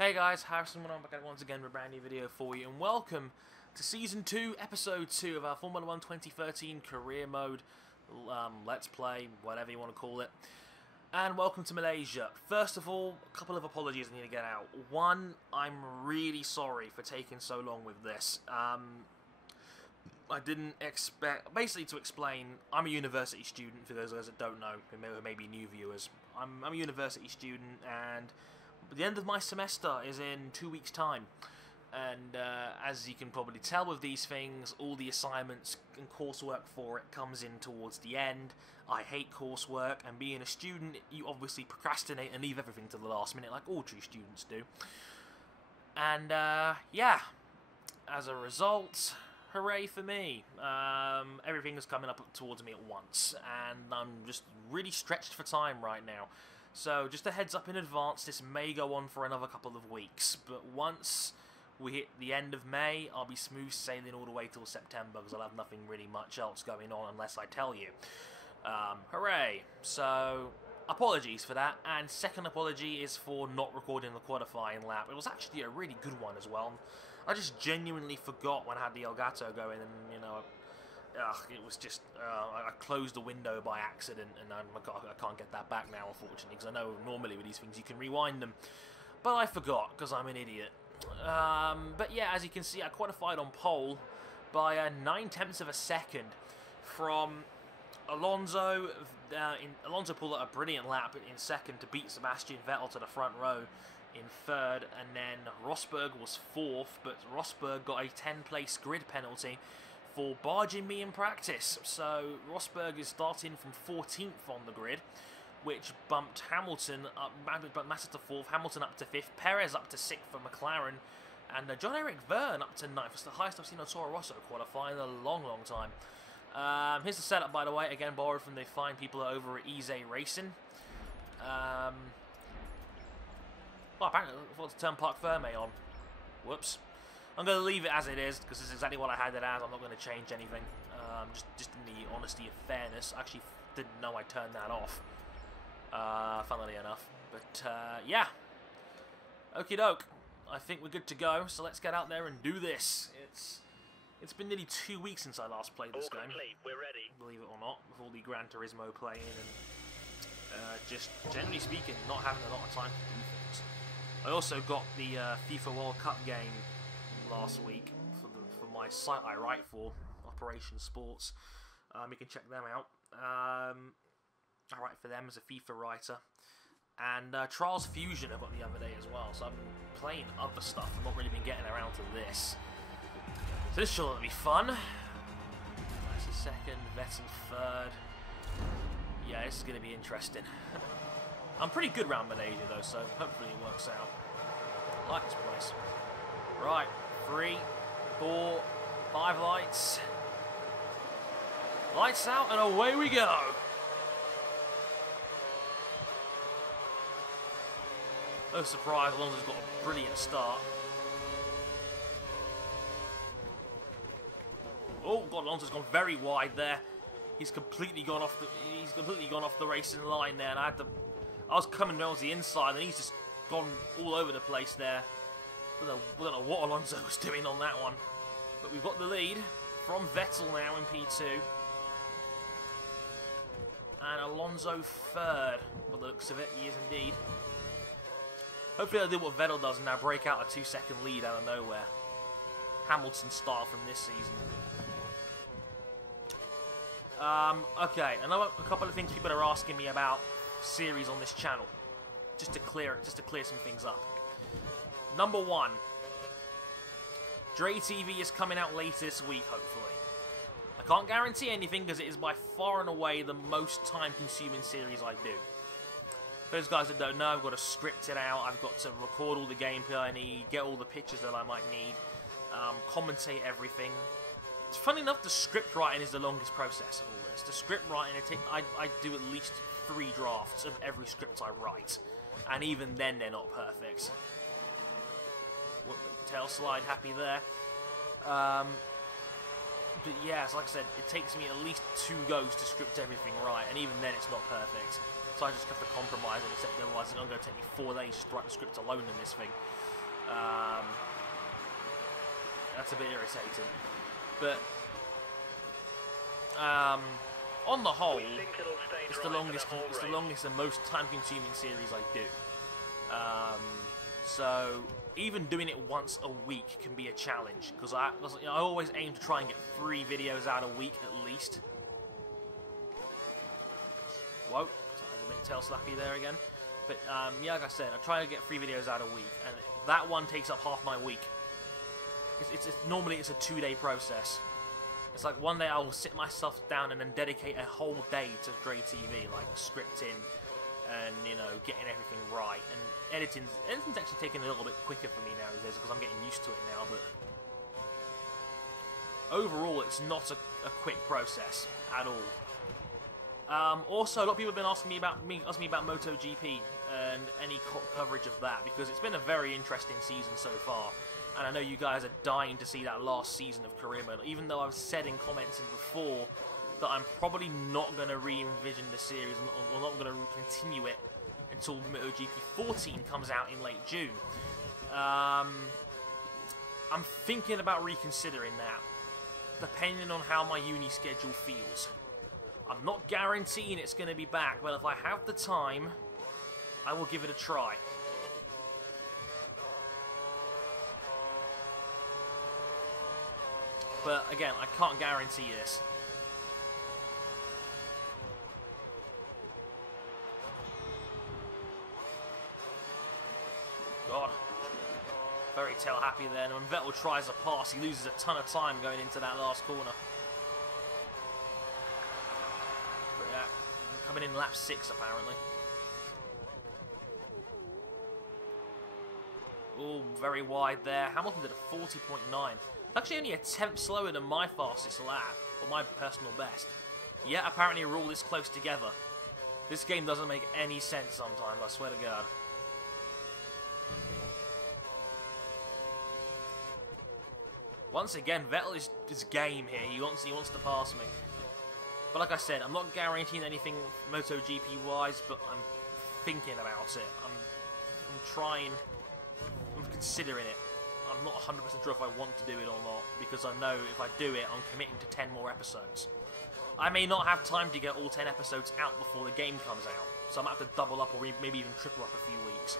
Hey guys, Harrison back once again with a brand new video for you, and welcome to Season 2, Episode 2 of our Formula 1 2013 Career Mode, Let's Play, whatever you want to call it. And welcome to Malaysia. First of all, a couple of apologies I need to get out. One, I'm really sorry for taking so long with this. I didn't expect... Basically, to explain, I'm a university student, for those of us that don't know, who may be new viewers. I'm a university student, and the end of my semester is in 2 weeks' time. And as you can probably tell with these things, all the assignments and coursework for it comes in towards the end. I hate coursework, and being a student, you obviously procrastinate and leave everything to the last minute, like all true students do. And yeah, as a result, hooray for me. Everything is coming up towards me at once, and I'm just really stretched for time right now. So just a heads up in advance, this may go on for another couple of weeks, but once we hit the end of May, I'll be smooth sailing all the way till September, because I'll have nothing really much else going on unless I tell you. Hooray! So, apologies for that, and second apology is for not recording the qualifying lap. It was actually a really good one as well. I just genuinely forgot when I had the Elgato going, and, you know, it was just, I closed the window by accident, and I can't get that back now, unfortunately, because I know normally with these things you can rewind them. But I forgot, because I'm an idiot. But yeah, as you can see, I qualified on pole by 9/10 of a second from Alonso. Alonso pulled out a brilliant lap in second to beat Sebastian Vettel to the front row in third, and then Rosberg was fourth, but Rosberg got a 10-place grid penalty for barging me in practice. So Rosberg is starting from 14th on the grid, which bumped Hamilton up, bumped Massa to 4th, Hamilton up to 5th, Perez up to 6th for McLaren, and John-Eric Verne up to 9th. It's the highest I've seen on Toro Rosso qualify in a long, long time. Here's the setup, by the way, again borrowed from the fine people over at Easy Racing. Well, apparently I forgot to turn Parc Ferme on. Whoops. I'm going to leave it as it is, because this is exactly what I had it as. I'm not going to change anything. Just in the honesty of fairness. I actually didn't know I turned that off. Funnily enough. But, yeah. Okie doke. I think we're good to go, so let's get out there and do this. It's been nearly 2 weeks since I last played this game. We're ready. Believe it or not, with all the Gran Turismo playing and just, generally speaking, not having a lot of time to do things. I also got the FIFA World Cup game last week for my site I write for, Operation Sports. You can check them out. I write for them as a FIFA writer. And Trials Fusion I got the other day as well, so I've been playing other stuff and not really been getting around to this. So this should be fun. That's a second, Vettel third. Yeah, this is going to be interesting. I'm pretty good around Malaysia though, so hopefully it works out. I like this place. Right, 3, 4, 5 lights. Lights out and away we go. No surprise, Alonso's got a brilliant start. Oh God, Alonso's gone very wide there. He's completely gone off the racing line there, and I was coming towards the inside, and he's just gone all over the place there. I don't know what Alonso was doing on that one, but we've got the lead from Vettel now in P2, and Alonso third. By the looks of it, he is indeed. Hopefully, I'll do what Vettel does and now break out a 2-second lead out of nowhere. Hamilton style from this season. Okay, a couple of things people are asking me about series on this channel, just to clear some things up. Number 1, Dre TV is coming out later this week, hopefully. I can't guarantee anything because it is by far and away the most time-consuming series I do. For those guys that don't know, I've got to script it out, I've got to record all the gameplay I need, get all the pictures that I might need, commentate everything. It's funny enough, the script writing is the longest process of all this. The script writing, I do at least 3 drafts of every script I write, and even then they're not perfect. Tail slide, happy there. But yeah, so like I said, it takes me at least 2 goes to script everything right, and even then it's not perfect. So I just have to compromise and accept, otherwise it's going to take me 4 days just to write the script alone in this thing. That's a bit irritating. But on the whole, it's the longest and most time-consuming series I do. So even doing it once a week can be a challenge, because I always aim to try and get 3 videos out a week at least. Whoa, a bit tail slappy there again. But yeah, like I said, I try to get 3 videos out a week, and that one takes up half my week. Normally it's a 2-day process. It's like one day I will sit myself down and then dedicate a whole day to Dre TV, like scripting and, you know, getting everything right. And editing's actually taking a little bit quicker for me nowadays because I'm getting used to it now, but overall it's not a quick process at all. Also, a lot of people have been asking me about MotoGP and any coverage of that, because it's been a very interesting season so far. And I know you guys are dying to see that last season of Career Mode, even though I've said in comments before that I'm probably not going to re-envision the series, or not going to continue it until MotoGP 14 comes out in late June. I'm thinking about reconsidering that, depending on how my uni schedule feels. I'm not guaranteeing it's going to be back, but if I have the time, I will give it a try. But again, I can't guarantee this. God. Very tail happy there. And when Vettel tries a pass, he loses a ton of time going into that last corner. But yeah, coming in lap 6 apparently. Oh, very wide there. Hamilton did a 40.9. It's actually only a tenth slower than my fastest lap, or my personal best. Yet apparently we're all this close together. This game doesn't make any sense sometimes, I swear to God. Once again, Vettel is game here. He wants to pass me. But like I said, I'm not guaranteeing anything MotoGP wise, but I'm thinking about it. I'm considering it. I'm not 100% sure if I want to do it or not, because I know if I do it, I'm committing to 10 more episodes. I may not have time to get all 10 episodes out before the game comes out, so I might have to double up or maybe even triple up a few weeks.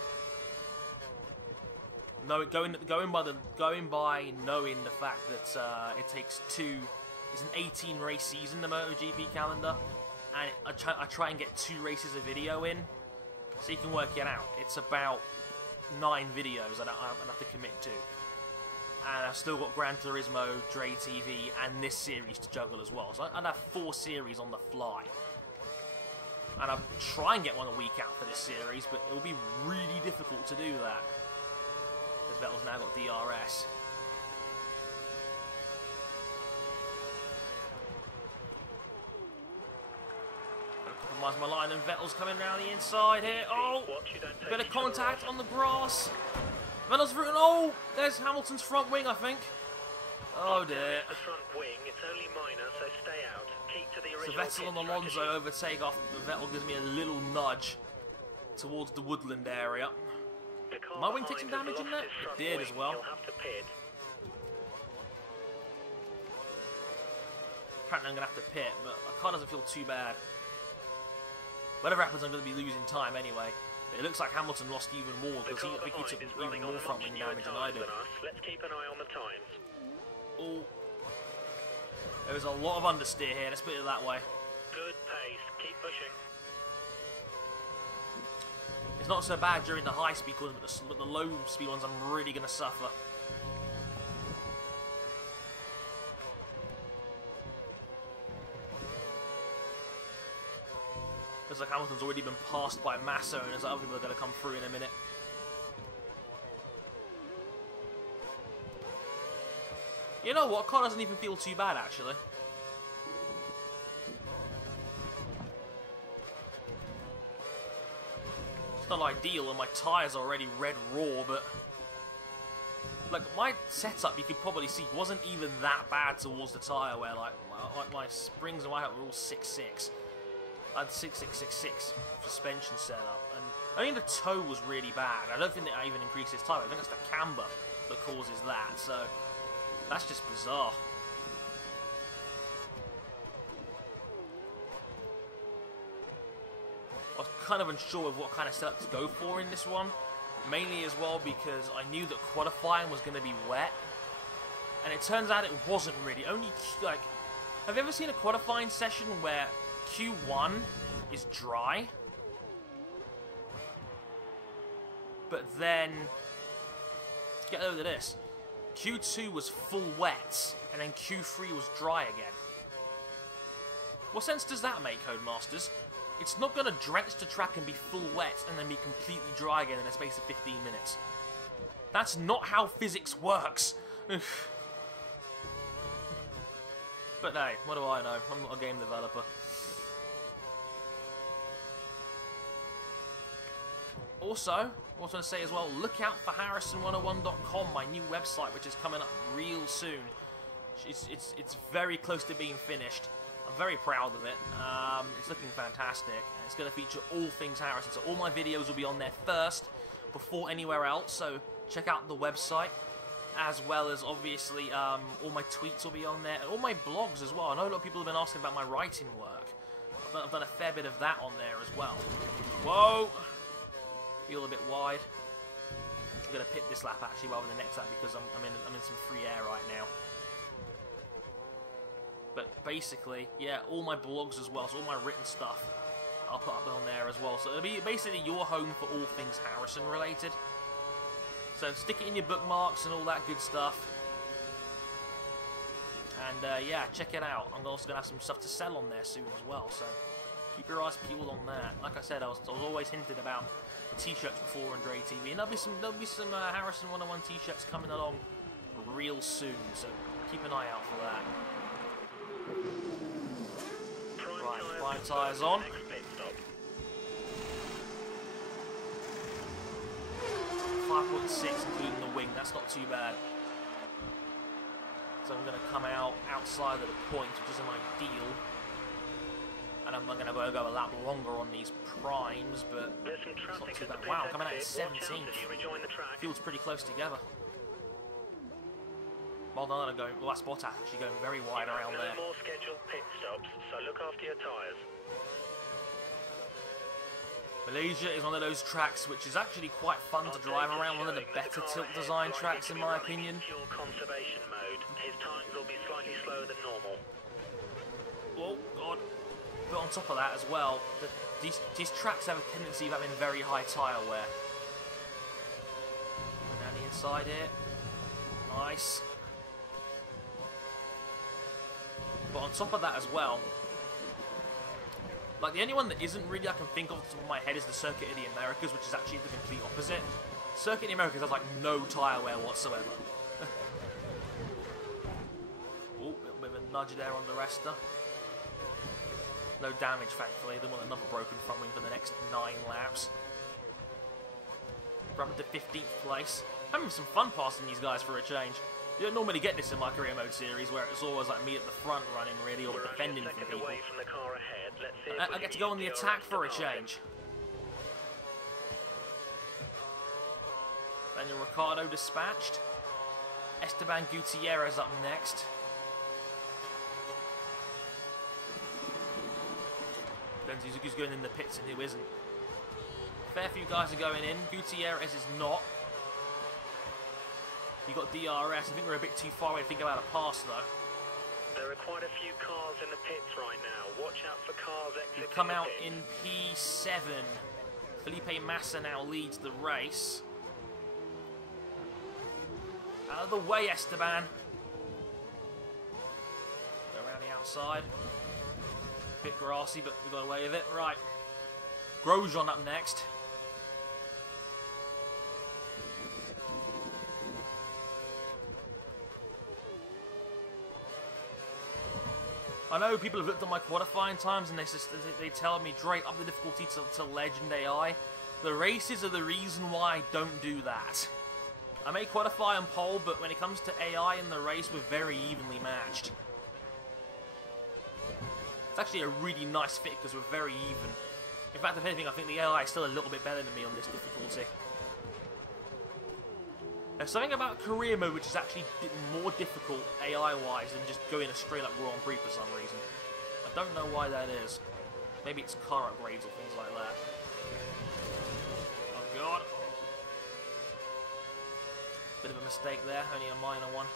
No, going by knowing the fact that it takes it's an 18 race season, the MotoGP calendar, and I try and get 2 races a video in, so you can work it out. It's about 9 videos I'd have to commit to. And I've still got Gran Turismo, Dre TV, and this series to juggle as well. So I'd have 4 series on the fly. And I'll try and get one a week out for this series, but it will be really difficult to do that. As Vettel's now got DRS. Compromise my line, and Vettel's coming around the inside here. Oh! Bit of contact on the grass. Vettel's through, and oh, there's Hamilton's front wing, I think. Oh dear. The front wing, it's only minor, so stay out. Keep to the original. So Vettel and Alonso overtake off. Vettel gives me a little nudge towards the woodland area. My wing take some damage in there? It did as well. Apparently I'm going to have to pit, but my car doesn't feel too bad. Whatever happens, I'm going to be losing time anyway. But it looks like Hamilton lost even more, because I think he took even more front wing damage than I did. Let's keep an eye on the times. Oh. There was a lot of understeer here, let's put it that way. Good pace, keep pushing. It's not so bad during the high speed ones, but the low speed ones I'm really going to suffer. Looks like Hamilton's already been passed by Massa, and there's other people that are going to come through in a minute. You know what? Car doesn't even feel too bad, actually. It's not ideal, and my tyres are already red raw, but... Like, my setup, you could probably see, wasn't even that bad towards the tyre wear. Like my springs and my were all 6.6. I had 6.666 suspension setup, and Only the toe was really bad. I don't think that I even increased his time. I think that's the camber that causes that. So that's just bizarre. I was kind of unsure of what kind of setup to go for in this one. Mainly as well because I knew that qualifying was going to be wet. And it turns out it wasn't really. Only, like, have you ever seen a qualifying session where Q1 is dry? But then, get over this, Q2 was full wet, and then Q3 was dry again. What sense does that make, Codemasters? It's not going to drench the track and be full wet and then be completely dry again in a space of 15 minutes. That's not how physics works. But hey, what do I know? I'm not a game developer. Also, what I was going to say as well, look out for Harrison101.com, my new website, which is coming up real soon. It's very close to being finished. I'm very proud of it. It's looking fantastic. And it's going to feature all things Harrison. So all my videos will be on there first, before anywhere else. So check out the website, as well as obviously all my tweets will be on there, and all my blogs as well. I know a lot of people have been asking about my writing work. I've done a fair bit of that on there as well. Whoa! Feel a bit wide. I'm going to pit this lap actually rather than the next lap because I'm in some free air right now. But basically, yeah, all my blogs as well, so all my written stuff, I'll put up on there as well. So it'll be basically your home for all things Harrison related. So stick it in your bookmarks and all that good stuff. And yeah, check it out. I'm also going to have some stuff to sell on there soon as well. So keep your eyes peeled on that. Like I said, I was always hinted about t-shirts before on Dre TV, and there'll be some Harrison 101 t-shirts coming along real soon. So keep an eye out for that. Right, prime tyres on. 5.6 including the wing, that's not too bad. So I'm going to come out outside of the point, which isn't ideal. And I'm going to go a lap longer on these primes, but it's not too bad. Wow, I'm coming out at 17th. Feels pretty close together. Well done, well, that spot actually going very wide around there. No more scheduled pit stops, so look after your tyres. Malaysia is one of those tracks which is actually quite fun to drive around, one of the better tilt design tracks in my opinion. Fuel conservation mode. His times will be slightly slower than normal. Oh god. But on top of that as well, these tracks have a tendency of having very high tyre wear. Down the inside here. Nice. But on top of that as well, like the only one that isn't really I can think of off the top of my head is the Circuit of the Americas, which is actually the complete opposite. Circuit of the Americas has like no tyre wear whatsoever. Oh, a little bit of a nudge there on the Resta. No damage, thankfully. They want another broken front wing for the next 9 laps. We're up to 15th place. Having some fun passing these guys for a change. You don't normally get this in my career mode series, where it's always like me at the front running really, or defending from people. I get to go on the attack for a change. Daniel Ricciardo dispatched. Esteban Gutierrez up next. Then Suzuki's going in the pits and who isn't. Fair few guys are going in. Gutierrez is not. You got DRS. I think we're a bit too far away to think about a pass though. There are quite a few cars in the pits right now. Watch out for cars exiting. We've come out in P7. Felipe Massa now leads the race. Out of the way, Esteban. Go around the outside. Bit grassy, but we got away with it. Right. Grosjean up next. I know people have looked at my qualifying times and they tell me, Dre, up the difficulty to Legend AI. The races are the reason why I don't do that. I may qualify on pole, but when it comes to AI in the race, we're very evenly matched. It's actually a really nice fit because we're very even. In fact, if anything, I think the AI is still a little bit better than me on this difficulty. There's something about career mode which is actually more difficult AI-wise than just going a straight up Grand Prix for some reason. I don't know why that is. Maybe it's car upgrades or things like that. Oh god. Bit of a mistake there, only a minor one.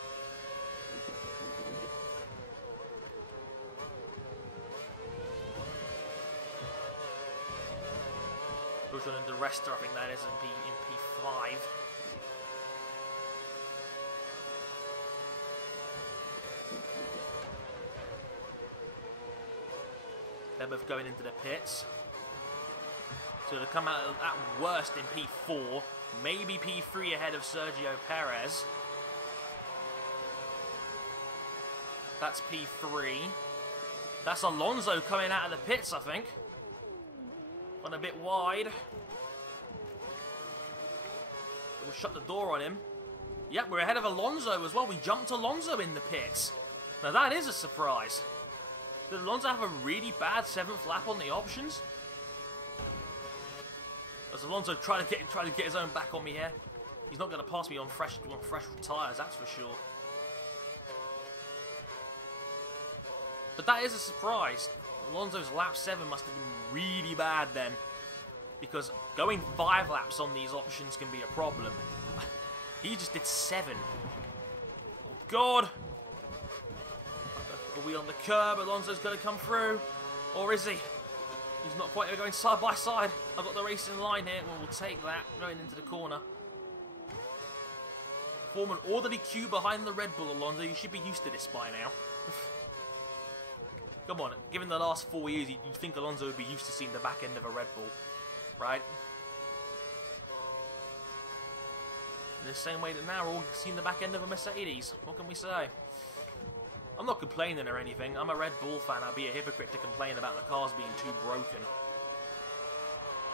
Which one in the rester, I think that is in P5. They're both going into the pits. So to come out at worst in P4, maybe P3 ahead of Sergio Perez. That's P3. That's Alonso coming out of the pits, I think. Gone a bit wide. We'll shut the door on him. Yep, we're ahead of Alonso as well. We jumped Alonso in the pits. Now that is a surprise. Did Alonso have a really bad 7th lap on the options? As Alonso trying to get his own back on me here. He's not going to pass me on fresh tyres, that's for sure. But that is a surprise. Alonso's lap 7 must have been really bad then. Because going 5 laps on these options can be a problem. He just did 7. Oh god! Are we on the curb? Alonso's going to come through. Or is he? He's not quite going side by side. I've got the racing line here. Well, we'll take that going into the corner. Form an orderly queue behind the Red Bull, Alonso. You should be used to this by now. Come on, given the last 4 years, you'd think Alonso would be used to seeing the back end of a Red Bull, right? In the same way that now we're all seeing the back end of a Mercedes. What can we say? I'm not complaining or anything. I'm a Red Bull fan. I'd be a hypocrite to complain about the cars being too broken.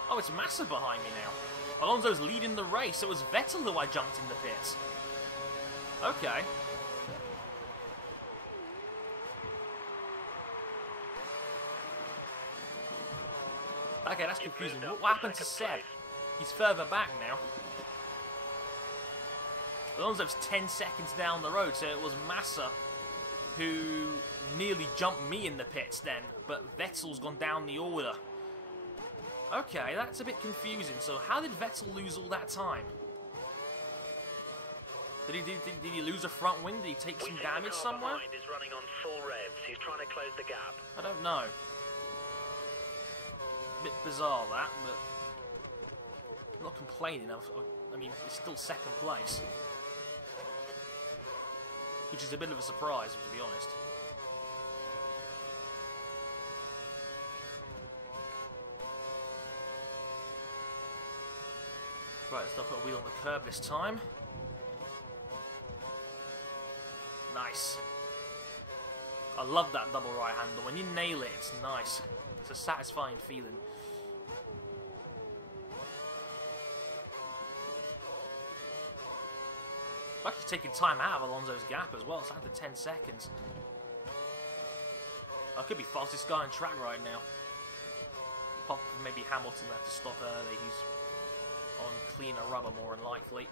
Oh, it's Massa behind me now. Alonso's leading the race. It was Vettel who I jumped in the pits. Okay. Okay, that's confusing. What happened to Seb? He's further back now. Alonso's 10 seconds down the road, so it was Massa who nearly jumped me in the pits then, but Vettel's gone down the order. Okay, that's a bit confusing. So how did Vettel lose all that time? Did he lose a front wing? Did he take some damage somewhere? He's running on full revs. He's trying to close the gap. I don't know. Bit bizarre that, but I'm not complaining. I mean, it's still second place, which is a bit of a surprise, to be honest. Right, let's not put a wheel on the curb this time. Nice. I love that double right handle. When you nail it, it's nice. It's a satisfying feeling. I'm actually taking time out of Alonso's gap as well. It's down to 10 seconds. I could be fastest guy on track right now. Apart from maybe Hamilton will have to stop early. He's on cleaner rubber more than likely.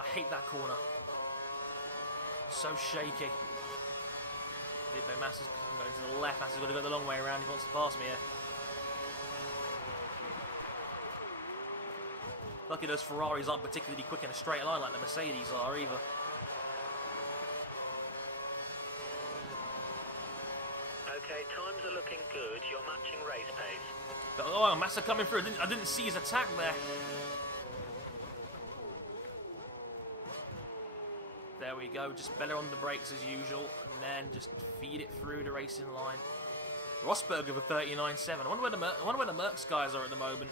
I hate that corner. So shaky. Felipe Massa's going to the left. Massa's got to go the long way around. He wants to pass me here. Lucky those Ferraris aren't particularly quick in a straight line like the Mercedes are either. Okay, times are looking good. You're matching race pace. But, oh, Massa coming through. I didn't see his attack there. There we go. Just better on the brakes as usual. And then just feed it through the racing line. Rosberg with a 39.7. I wonder where the Mercs guys are at the moment.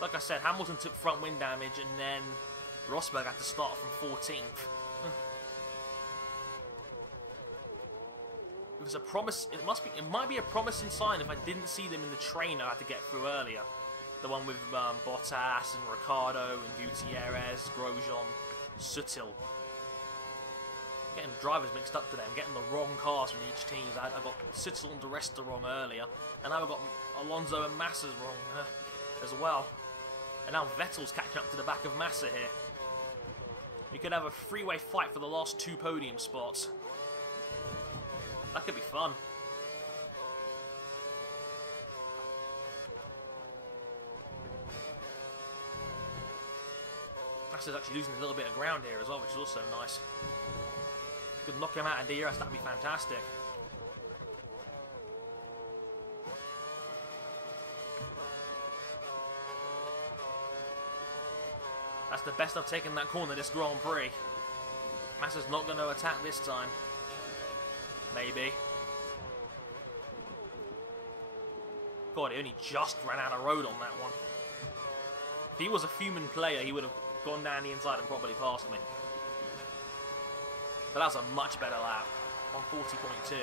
Like I said, Hamilton took front wing damage, and then Rosberg had to start from 14th. It was a promise. It might be a promising sign if I didn't see them in the train I had to get through earlier. The one with Bottas and Ricciardo and Gutierrez, Grosjean, Sutil. getting drivers mixed up today. I'm getting the wrong cars from each team. I got Sitzel and DeResta wrong earlier, and now I've got Alonso and Massa's wrong as well. And now Vettel's catching up to the back of Massa here. We could have a three-way fight for the last 2 podium spots. That could be fun. Massa's actually losing a little bit of ground here as well, which is also nice. Could knock him out of DRS, that'd be fantastic. That's the best I've taken that corner this Grand Prix. Massa's not going to attack this time. Maybe. God, he only just ran out of road on that one. If he was a human player, he would have gone down the inside and probably passed me. But that was a much better lap. 140.2.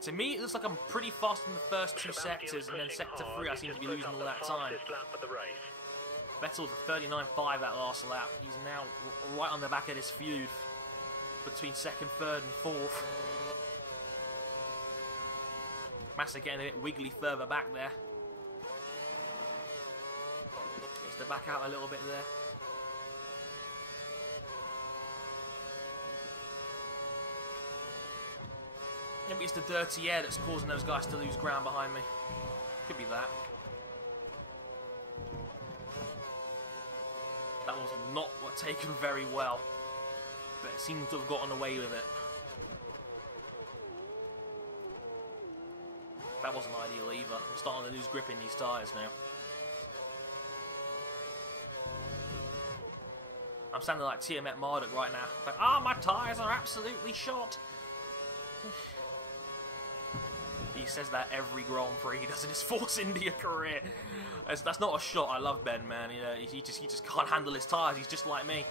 To me, it looks like I'm pretty fast in the first 2 sectors, and then sector 3 I seem to be losing all that time. Vettel's a 39.5 that last lap. He's now right on the back of this feud between 2nd, 3rd and 4th. Massa getting a bit wiggly further back there. Gets the back out a little bit there. Maybe it's the dirty air that's causing those guys to lose ground behind me. Could be that. That was not taken very well, but it seems to have gotten away with it. That wasn't ideal either. I'm starting to lose grip in these tyres now. I'm sounding like Tiamat Marduk right now. It's like, my tyres are absolutely shot. He says that every Grand Prix he does in his Force India career. That's not a shot. I love Ben, man. You know, he just can't handle his tyres. He's just like me.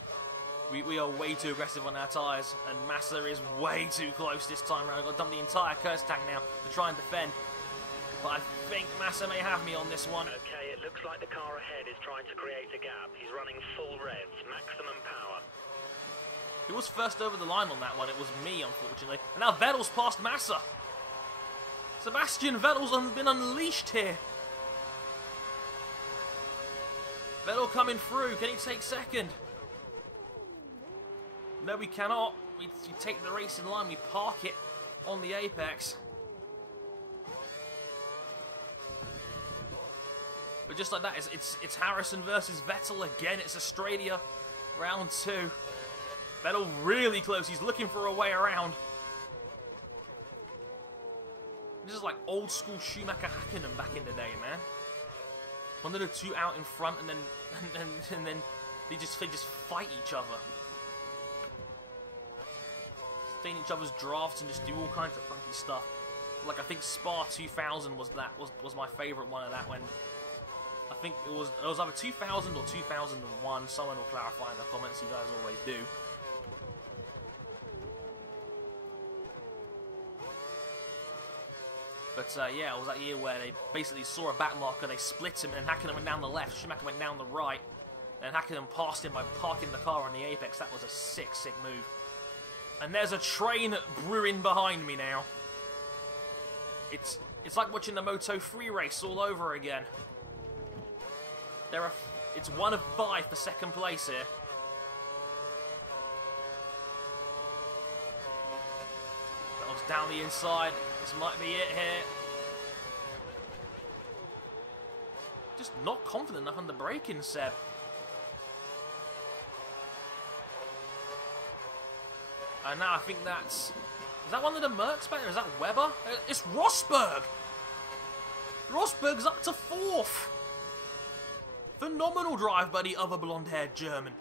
We are way too aggressive on our tyres, and Massa is way too close this time around. I've got to dump the entire curse tank now to try and defend. But I think Massa may have me on this one. Okay, it looks like the car ahead is trying to create a gap. He's running full revs, maximum power. He was first over the line on that one. It was me, unfortunately. And now Vettel's passed Massa. Sebastian Vettel's been unleashed here. Vettel coming through. Can he take 2nd? No, we cannot. We take the race in line. We park it on the apex. But just like that, it's Harrison versus Vettel again. It's Australia, round 2. Vettel really close. He's looking for a way around. This is like old school Schumacher Hakkinen back in the day, man. One of the 2 out in front, and then they just fight each other, stay in each other's drafts and just do all kinds of funky stuff. Like I think Spa 2000 was my favourite one of that, when I think it was either 2000 or 2001. Someone will clarify in the comments. You guys always do. But yeah, it was that year where they basically saw a back marker, they split him, and Hakkinen went down the left, Schumacher went down the right, and Hakkinen passed him by parking the car on the apex. That was a sick move. And there's a train brewing behind me now. It's like watching the Moto3 race all over again. It's 1 of 5 for 2nd place here. That was down the inside. This might be it here. Just not confident enough on the braking, Seb. And now I think that's... Is that one of the Mercs back there? Is that Webber? It's Rosberg! Rosberg's up to 4th! Phenomenal drive by the other blonde-haired German.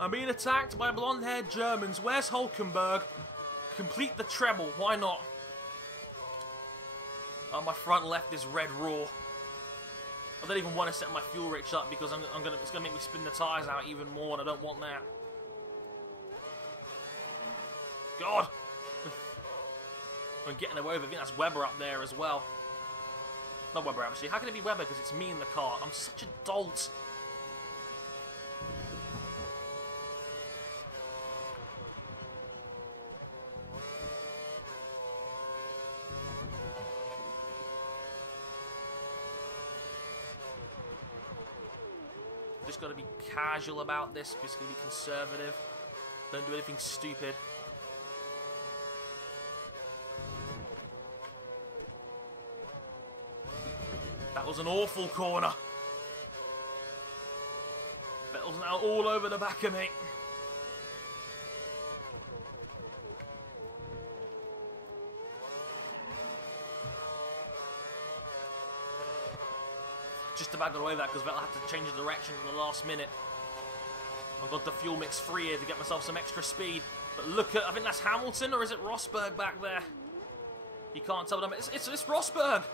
I'm being attacked by blonde-haired Germans. Where's Hulkenberg? Complete the treble. Why not? Oh, my front left is red raw. I don't even want to set my fuel rich up because it's gonna make me spin the tyres out even more, and I don't want that. God! I'm getting away with it. I think that's Webber up there as well. Not Webber, actually. How can it be Webber? Because it's me in the car. I'm such a dolt. Just got to be casual about this. Just got to be conservative. Don't do anything stupid. That was an awful corner. Vettel's now all over the back of me. Just about got away with that because Vettel had to change the direction in the last minute. I've got the fuel mix free here to get myself some extra speed. But look at, I think that's Hamilton, or is it Rosberg back there? You can't tell them. It's Rosberg.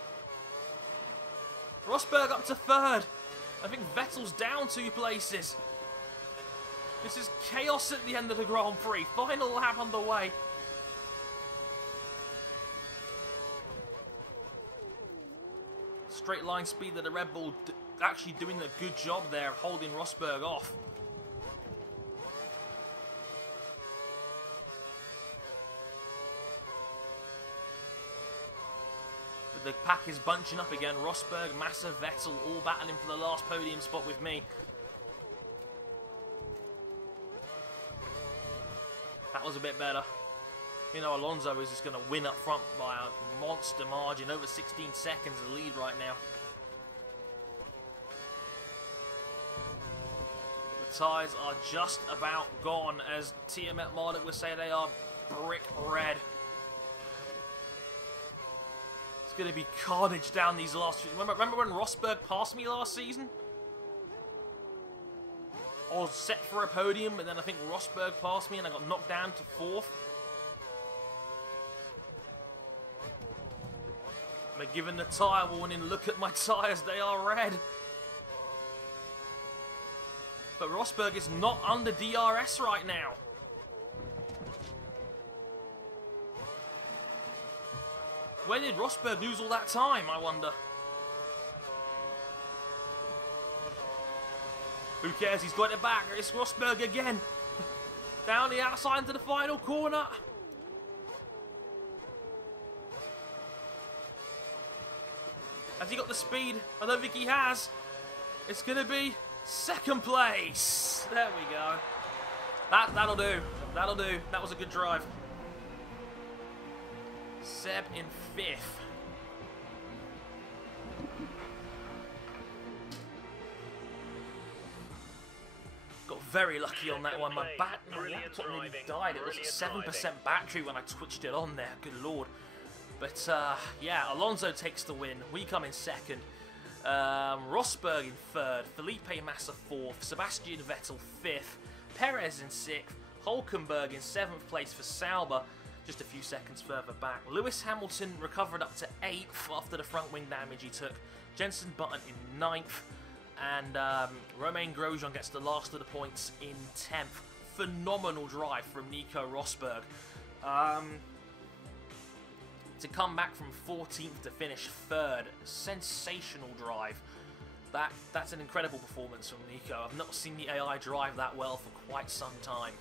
Rosberg up to third. I think Vettel's down 2 places. This is chaos at the end of the Grand Prix. Final lap underway. Straight line speed of the Red Bull actually doing a good job there, holding Rosberg off. But the pack is bunching up again. Rosberg, Massa, Vettel all battling for the last podium spot with me. That was a bit better. You know, Alonso is just going to win up front by a monster margin, over 16 seconds of lead right now. The tyres are just about gone, as TMF Marduk would say they are brick red. It's going to be carnage down these last few. Remember when Rosberg passed me last season? I was set for a podium, and then I think Rosberg passed me and I got knocked down to 4th. But given the tyre warning, look at my tyres, they are red. But Rosberg is not under DRS right now. Where did Rosberg lose all that time, I wonder? Who cares, he's got it back. It's Rosberg again. Down the outside into the final corner. Has he got the speed? I don't think he has. It's going to be 2nd place. There we go. That'll do. That'll do. That was a good drive. Seb in 5th. Got very lucky on that one. My laptop nearly died. It was at 7% battery when I switched it on there. Good lord. But, yeah, Alonso takes the win. We come in 2nd. Rosberg in 3rd. Felipe Massa 4th. Sebastian Vettel 5th. Perez in 6th. Hulkenberg in 7th place for Sauber, just a few seconds further back. Lewis Hamilton recovered up to 8th after the front wing damage he took. Jenson Button in 9th. And Romain Grosjean gets the last of the points in 10th. Phenomenal drive from Nico Rosberg. To come back from 14th to finish 3rd. Sensational drive. That's an incredible performance from Nico. I've not seen the AI drive that well for quite some time.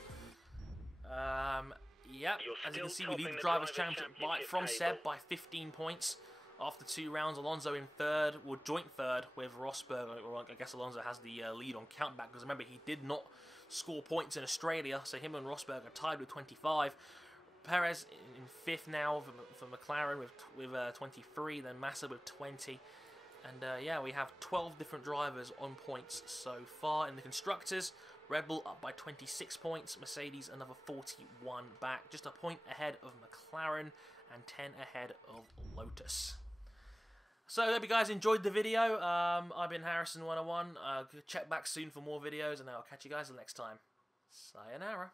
Yep, as you can see, we lead the Drivers' Championship from Seb by 15 points. After 2 rounds, Alonso in 3rd, or joint 3rd with Rosberg. Or I guess Alonso has the lead on countback, because remember, he did not score points in Australia, so him and Rosberg are tied with 25. Perez in 5th now for McLaren with 23, then Massa with 20. And yeah, we have 12 different drivers on points so far. In the Constructors, Red Bull up by 26 points, Mercedes another 41 back, just a point ahead of McLaren and 10 ahead of Lotus. So I hope you guys enjoyed the video. I've been Harrison101. Check back soon for more videos, and I'll catch you guys next time. Sayonara.